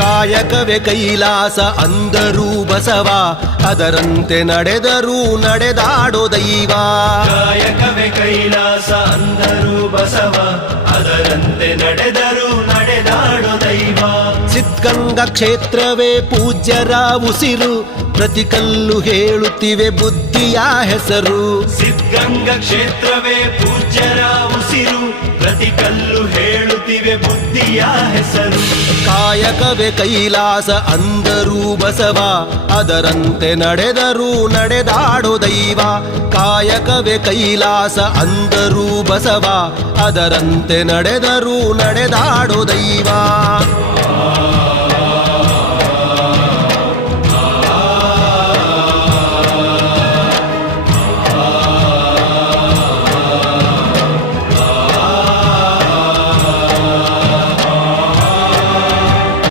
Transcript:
ಕಾಯಕವೇ ಕೈಲಾಸ ಅಂದರೂ ಬಸವ, ಅದರಂತೆ ನಡೆದರೂ ನಡೆದಾಡೋ ದೈವ. ಕಾಯಕವೇ ಕೈಲಾಸ ಅಂದರೂ ಬಸವ, ಅದರಂತೆ ನಡೆದರೂ ನಡೆದಾಡೋ ದೈವ. ಸಿದ್ಧಗಂಗಾ ಕ್ಷೇತ್ರವೇ ಪೂಜ್ಯರ ಉಸಿರು, ಪ್ರತಿ ಕಲ್ಲು ಹೇಳುತ್ತಿವೆ ಬುದ್ಧಿಯ ಹೆಸರು. ಸಿದ್ಧಗಂಗಾ ಕ್ಷೇತ್ರವೇ ಪೂಜ್ಯರ ಉಸಿರು, ಪ್ರತಿ ಕಲ್ಲು ಹೇಳುತ್ತಿವೆ ಬುದ್ಧಿಯ ಹೆಸರು. ಕಾಯಕವೇ ಕೈಲಾಸ ಅಂದರೂ ಬಸವ, ಅದರಂತೆ ನಡೆದರೂ ನಡೆದಾಡೋ ದೈವ. ಕಾಯಕವೇ ಕೈಲಾಸ ಅಂದರೂ ಬಸವ, ಅದರಂತೆ ನಡೆದರೂ ನಡೆದಾಡೋ ದೈವ.